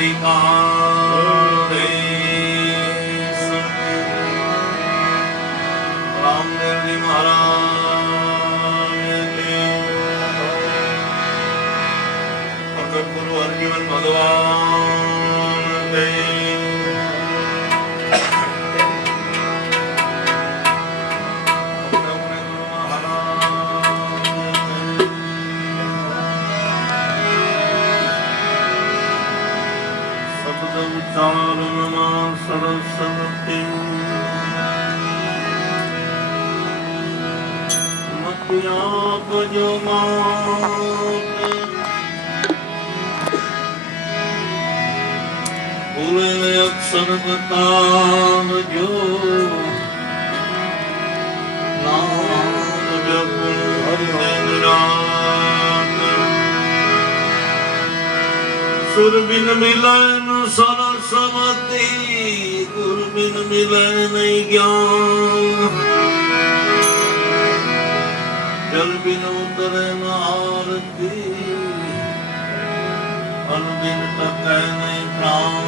દ્વારિકાધીશ રામદેવજી મહારાજ ગુરુ હરજીવન ભગવાન ઉચ્ચારણમાં સરસ્વતી મત્યા ભજો ભૂલે અક્ષર બતાવજો નામ જપ હરિ નિરાત સુર બિન મિલન સરસ્વતી ગુરુ બિન મિલે નહીં જ્ઞાન જલ બિન ઉતરે ન આરતી અન બિન ટકે નહીં પ્રાણ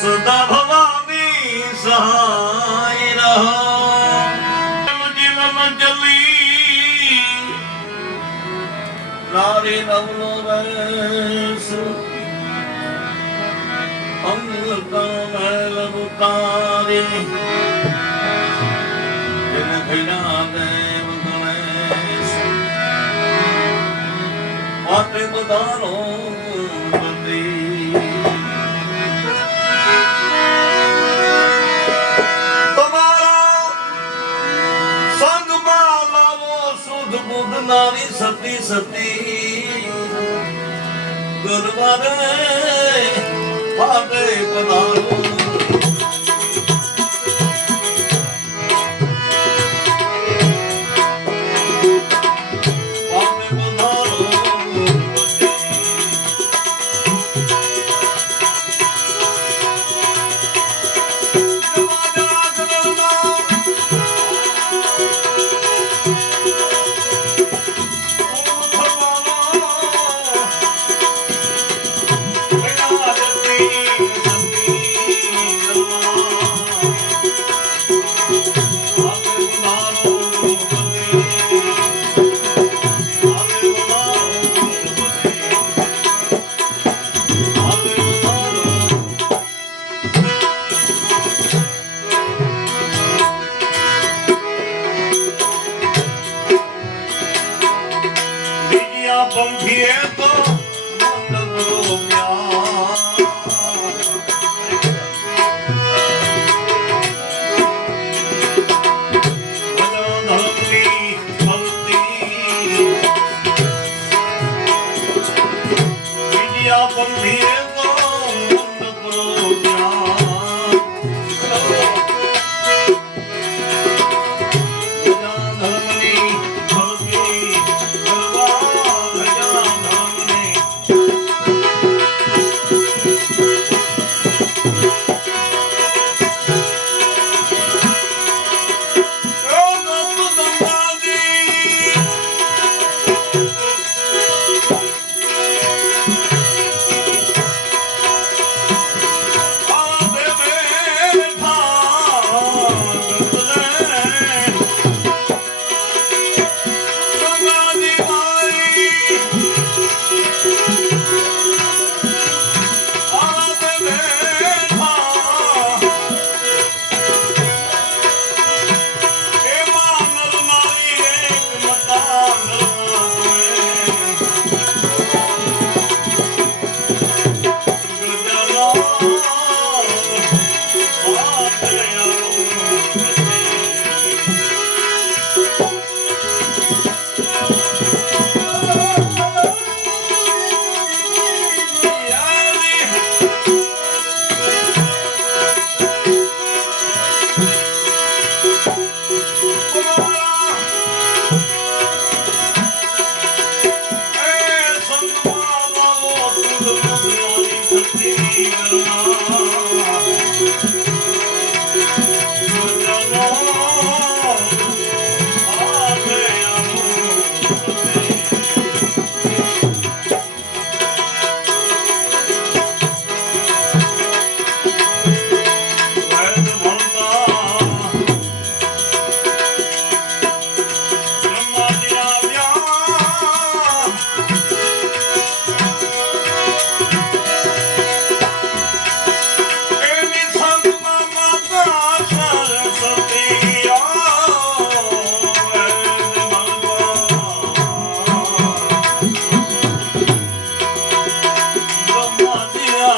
સદા ભવાની સહાય રહો જીવન જલી નારી નવલો રેસ અંગ કમેલ ઉતારે જન ભૈરા દેવ ગણેશ વાતે બધાનો બધી તમારા સંગમાં લાવો શુદ્ધ બુદ્ધ નારી સતી સતી ગરવારે ભાગે પધારો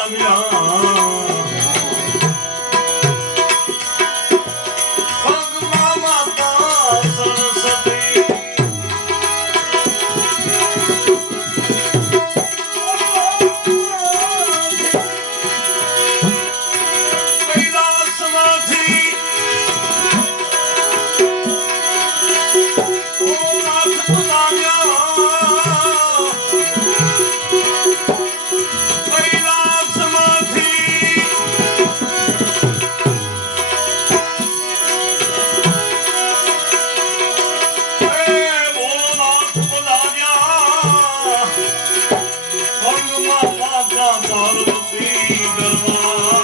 પામ્યા પગમાં માતા સરસ્વતી કૈલાસમાંથી નાથ પધાર્યા કૈલાસમાંથી ભોળાનાથ પધાર્યા પગમાં માતા પાર્વતી ગરબા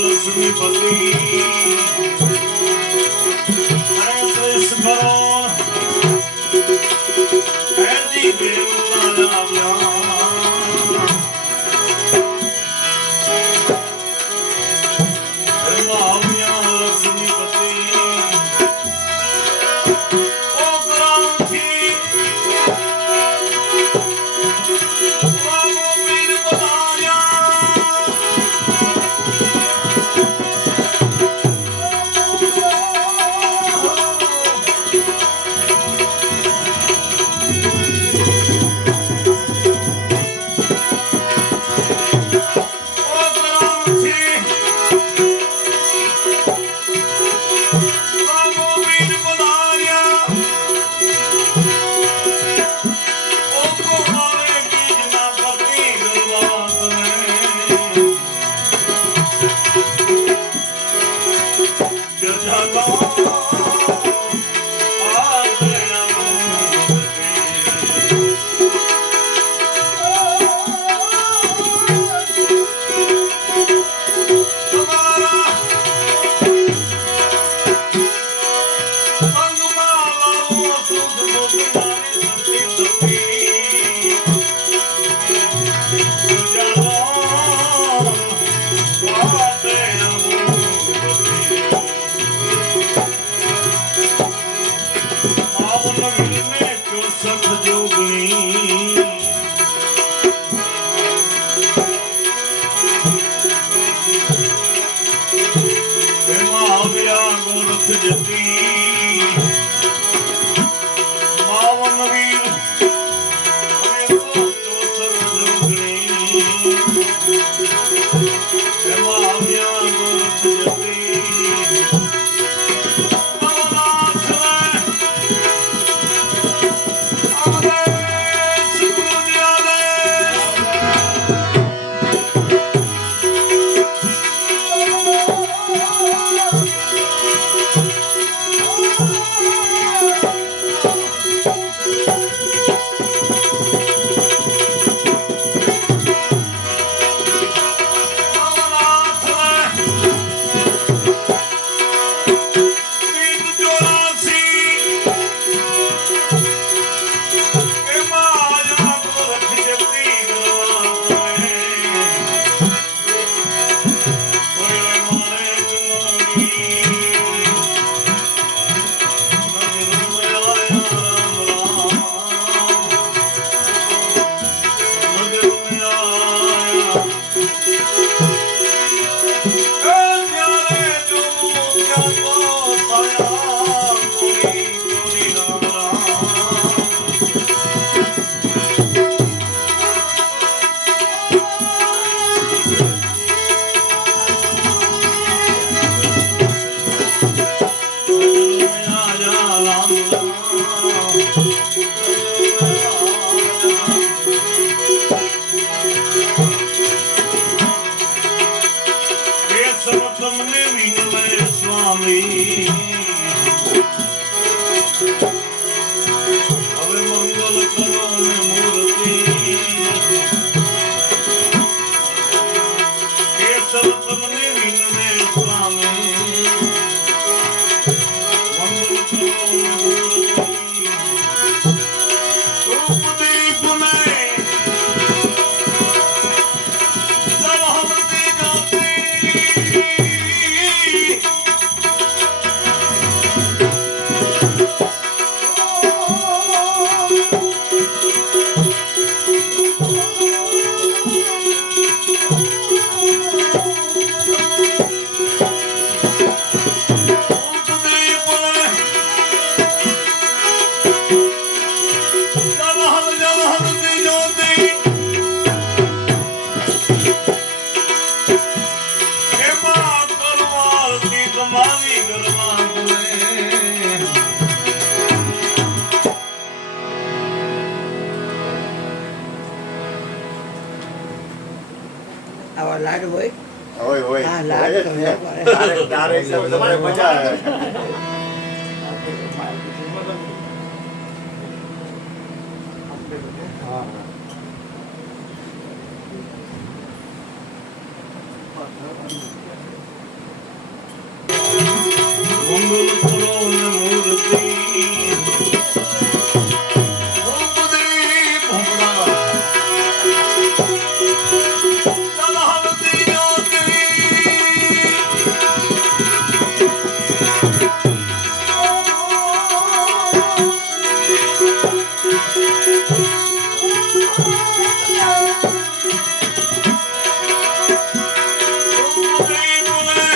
લક્ષ્મીપતિ લાડ હોય હોય હોય હા લાડ હોય જ કરવો ને. પડે. તારે હિસાબે તમારે મજા આવે હા મંગલ કરો ને મૂર્તિ ભૂપદી ભૂપડા તલહલતી યોગી ભૂપદી બોલે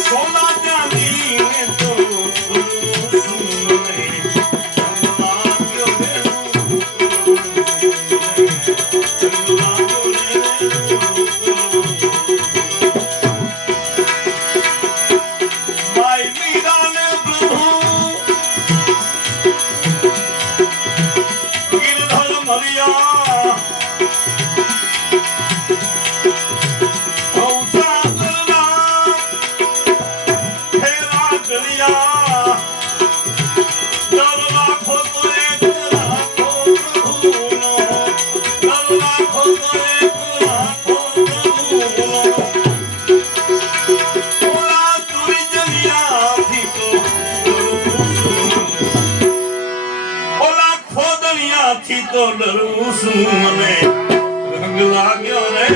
સોના ચાંદી ને તો સુને લાગ્યો ભાઈ મીરાને પ્રભુ ગિરધર મળ્યા તો ડરું છું મને રંગ લાગ્યો રે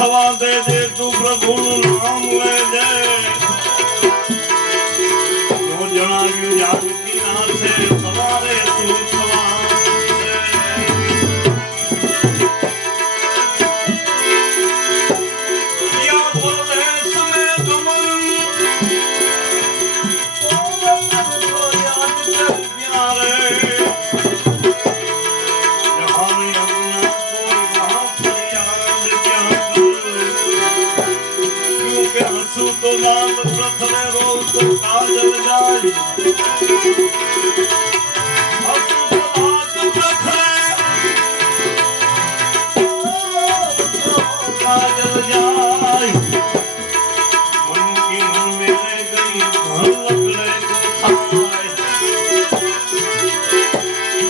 થવા દેજે તું પ્રભુનું નામ લેજે જો જણાવ્યું જાગૃતિ ના છે સવારે શું થવાનું છે યા પરદેશ મે ગમન ઓ યાદ કર પ્યારે तो लाल प्रथमे रोज तो काजल जाई हंसू तो लाल प्रथमे काजल जाई मन की मन मेरे गई भलक ले को खाए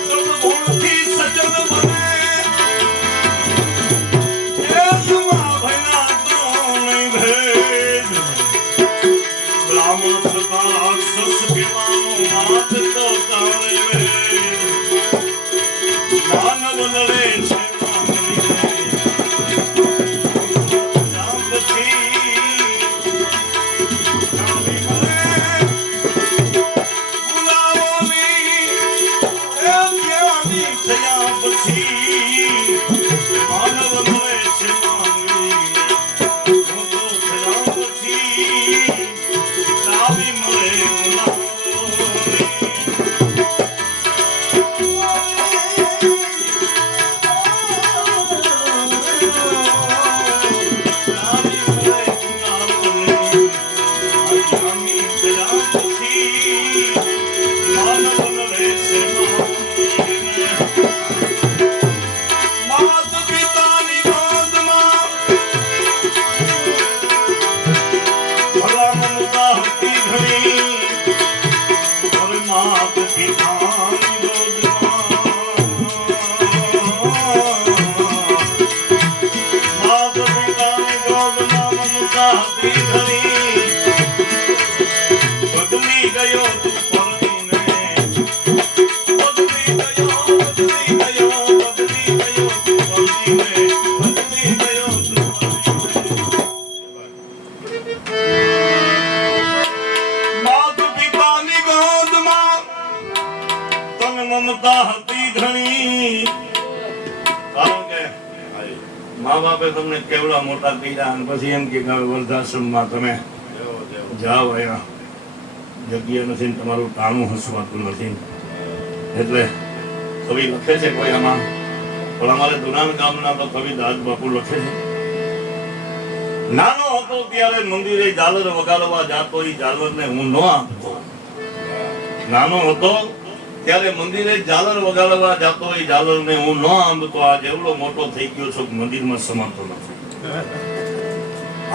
सब गुण थी सजन बने ये जुमा भैया तो नहीं भेज ब्राह्मण सका राक्षस के मानो नाथ માત પિતાની ગોદમાં મમતા હતી ઘણી. બદલી ગયો તું પરણીને. બદલી ગયો તું પરણીને. બદલી ગયો તું માત પિતાની ગોદમાં તને મમતા હતી ઘણી. કારણ કે મા બાપે તમને કેવડા મોટા કર્યા અને પછી એમ કે હવે વૃદ્ધાશ્રમમાં તમે જાઓ, અહીંયા જગ્યા નથી ને તમારું ટાણું હસવાતું નથી. એટલે કવિ લખે છે કોઈ આમાં, પણ અમારે દુનાન ગામના તો કવિ દાદ બાપુ લખે છે, નાનો હતો ત્યારે મંદિરે ઝાલર વગાડવા જાતો, એ ઝાલરને હું ન આપતો. નાનો હતો ત્યારે મંદિરે ઝાલર વગાડવા જાતો, એ ઝાલરને હું ન આંબતો. આજ એવડો મોટો થઈ ગયો છું કે મંદિરમાં સમાતો નથી.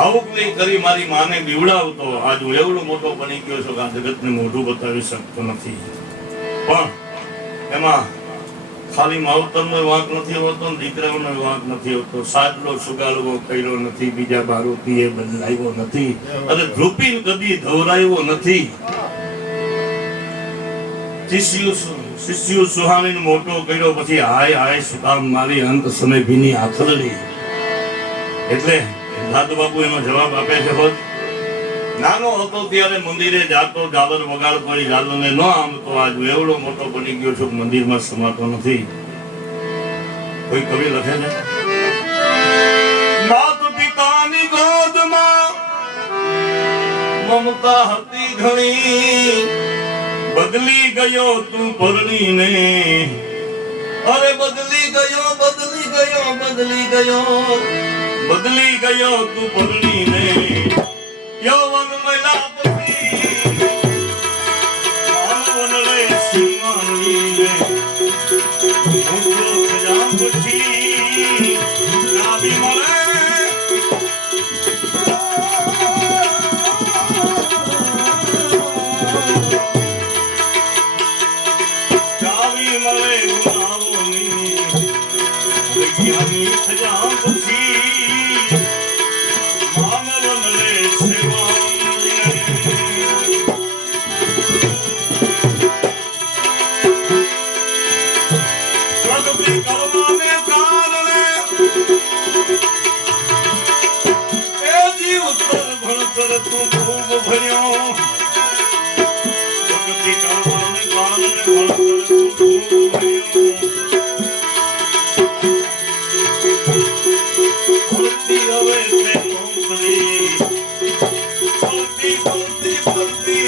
આવું કંઈ કરી મારી માને બીવડાવતો. આજ હું એવડો મોટો બની ગયો છું કે આ જગતને મોઢું બતાવી શકતો નથી. પણ એમાં ખાલી માવતરનો વાંક નથી હોતો ને દીકરાઓનો વાંક નથી હોતો. સાદલો સુગાડવો કર્યો નથી, બીજા બારોતીએ બદલાવ્યો નથી, અને ધ્રુપી કદી ધવરાયો નથી. શિષ્યુ સુહાણીને મોટો કર્યો, પછી હાય હાય સુકામ મારી અંત સમય ભીની આખલડી. એટલે દાદ બાપુ એનો જવાબ આપે છે, હોત નાનો હતો ત્યારે મંદિરે જાતો, ઝાલર વગાડતો, એ ઝાલરને ન આમતો. આજ એવડો મોટો બની ગયો છું મંદિરમાં સમાતો નથી. કોઈ કવિ લખે છે, માત પિતાની ગોદમાં મમતા હતી ઘણી. બદલી ગયો તું પરણીને. અરે બદલી ગયો, બદલી ગયો, બદલી ગયો, બદલી ગયો તું પરણીને. યૌવન મહિલા પછી માનવન રે સિંહાણીને. ઉઠો સજા પછી નાભી મળે. તું ખૂબ ભણ્યો. પ્રગતિ કરવાને કારણે ભણતર તું ખૂબ ભણ્યો. ભણતી હવે તે નોકરી. ભણતી ભણતી ભણતી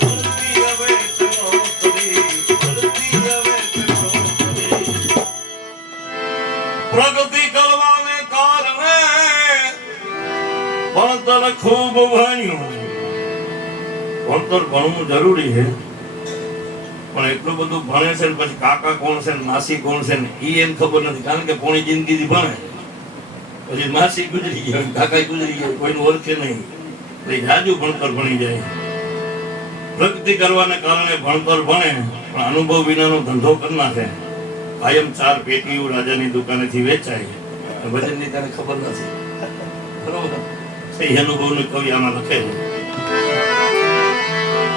ભણતી હવે તે નોકરી. ભણતી હવે તે નોકરી. પ્રગતિ કરવાને કારણે ભણતર ખૂબ ભણ્યું. ભણતર ભણવું જરૂરી છે, પણ એટલું બધું ભણે છે પછી કાકા કોણ છે, માસી કોણ છે એ એમ ખબર નથી. કારણ કે પોણી જિંદગીથી ભણે, પછી માસી ગુજરી ગયો, કાકા ગુજરી ગયો, કોઈનું ઓળખે નહીં. એટલે જાજુ ભણતર ભણી જાય. પ્રગતિ કરવાને કારણે ભણતર ભણે, પણ અનુભવ વિનાનો ધંધો કરી નાખે. કાયમ 4 પેટીઓ રાજાની દુકાનેથી વેચાય, ભજનની તને ખબર નથી. બરોબર, અનુભવનું કવિ આમાં લખે છે.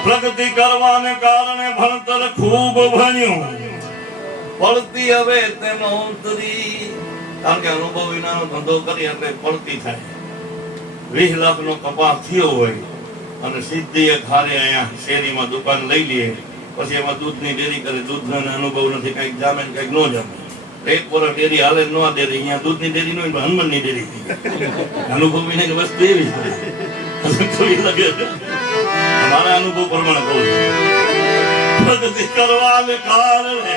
પ્રગતિ કરવાને કારણે ભણતર ખૂબ ભણ્યું. પડતી હવે તેમાં ઉતરી. કારણ કે અનુભવ વિનાનો ધંધો કરી એટલે પડતી થાય. 20 લાખનો કપાસ થયો હોય અને સીધી એક હારે અહીંયા શેરીમાં દુકાન લઈ લઈએ, પછી એમાં દૂધની ડેરી કરે. દૂધનો અનુભવ નથી, કઈક જામે ને કઈક ન જામે. 1 વર્ષ ડેરી હાલે ન ડેરી. અહીંયા દૂધની ડેરી નો હનુમાનની ડેરી. અનુભવ વિનાની વસ્તુ એવી છે. મારા અનુભવ પ્રમાણે કહું છું. પ્રગતિ કરવાને કારણે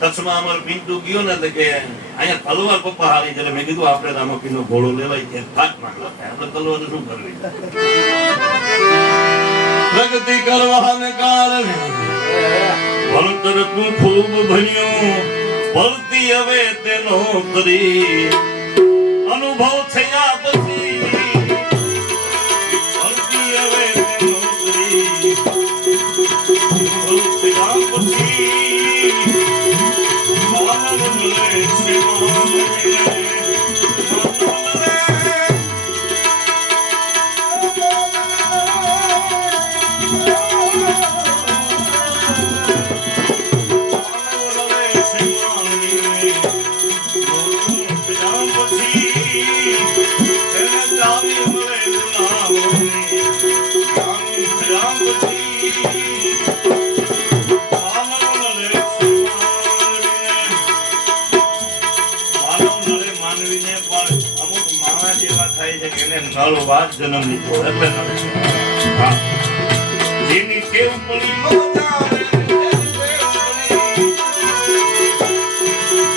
કચ્છમાં અમારે પિન્ટુ ગયો ને, એટલે કે અહીંયા તલવાર પપ્પા હારી છે. મેં કીધું આપણે રામપીનો ઘોડો લેવાય કે ફાટમાં આપણે તલવાર શું કરવી. પ્રગતિ કરવાને કારણે ભણતર તું ખૂબ ભણ્યો. ભણતી હવે તેનો કરી. અનુભવ થયા પછી ભણતી હવે તેનો કરી. માનવીને પણ અમુક માણસ એવા થાય છે કે એને નળ વાત જન્મ લીધો એટલે નડે છે. હા. જેની ટેવ પડી નો જાવે,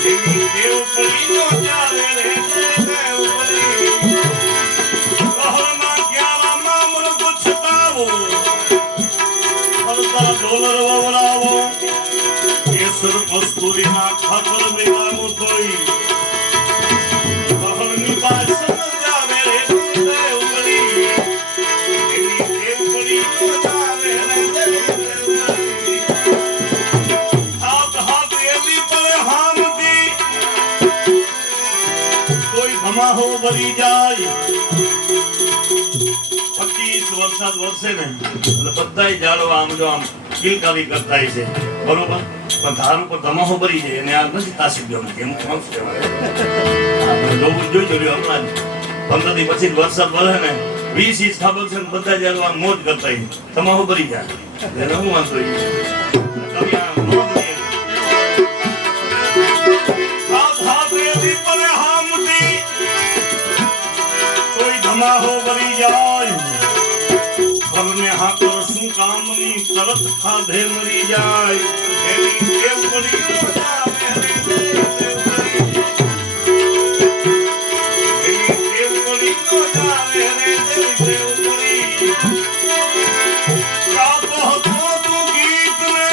જેની ટેવ પડી નો જાવે રે ટેવ પડી. લહરમાં ક્યારામાં મૃગ છટાવો, ફરતા ડોલર વવરાવો, કેસર કસ્તુરીના ખાતર મેળાવો તોય બહરની પાછળ જાવે રે ટેવ પડી. એની ટેવ પડી નો જાવે રે ટેવ પડી. હાથ હાથ એવી પડે હામતી, કોઈ ધમાહો ભરી જાય. 25 વરસાદ વરસે ને એટલે બધાય ઝાડવા આમ જો આમ કિલકારી કરતા છે બરોબર, પણ ધાર ઉપર ધમાહો ભરી જાય અને આ નથી તાસીબ ગમે એમ કોણ કહેવાય. આપણે જોવું જોઈ જોયું હમણાં 15 દી પછી વરસાદ વરસે ને 20 ઇંચ ખાબક છે ને બધા ઝાડવા આમ મોજ કરતા હોય, ધમાહો ભરી જાય એટલે હું વાંધો કવિ આ નોંધ લે. હાથ હાથ એવી પડે હામતી, કોઈ ધમાહો ભરી જાય. ઘરને હાકર શું કામની તરત ખાધે મરી જાય. એની ટેવ પડી નો જાવે રે ટેવ પડી. એની ટેવ પડી નો જાવે રે ટેવ પડી. ગાતો હતો તું ગીતને,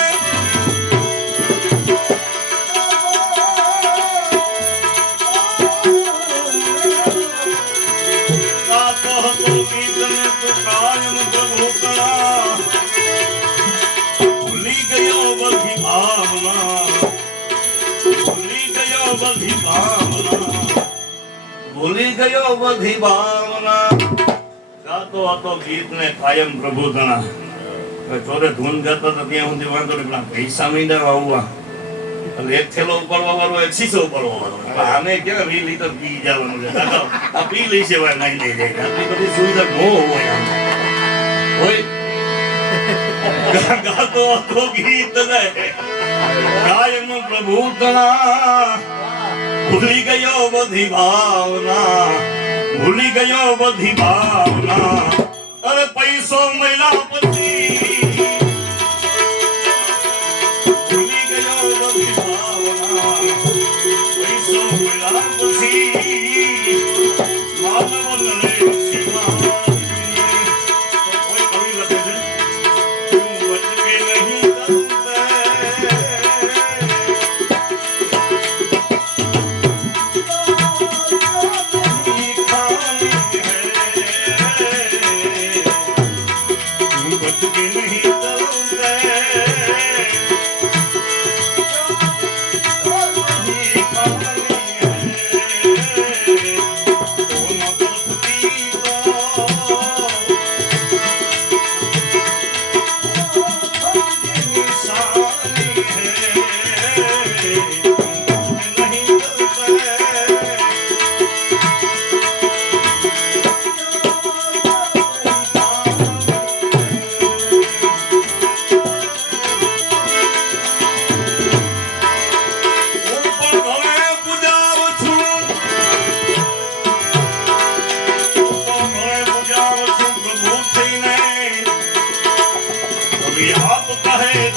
ગાતો હતો ગીતને તું કાયમ પ્રભુ કળા. ભૂલી ગયો બધી ભાવના, ભૂલી ગયો બધી ભાવના, ભૂલી ગયો બધી ભાવના. ગાતો હતો ગીતને કાયમ પ્રભુ તણા. ચોરે ધૂન ગાતો તો ત્યાં સુધી વાંધો નહીં, પણ પૈસા મીંડા વાવવા એટલે એક થેલો ઉપાડવા વાળો, એક શીશો ઉપાડવા વાળો. આને કેવા 20 લીટર પી જવાનું છે. આ પી લઈ સેવાય નહીં લઈ જાય. આટલી બધી સુવિધા ન હોય આમ હોય. ગાતો હતો ગીત ને કાયમ પ્રભુ તણા. ભૂલી ગયો બધી ભાવના, ભૂલી ગયો બધી ભાવના. અરે પૈસો મળ્યા પછી ભૂલી ગયો બધી ભાવના. પૈસો મળ્યા પછી માનવ નડે સીમા. કોઈ કવિ લખે છે તું બચકે નહીં કરતે. Hey,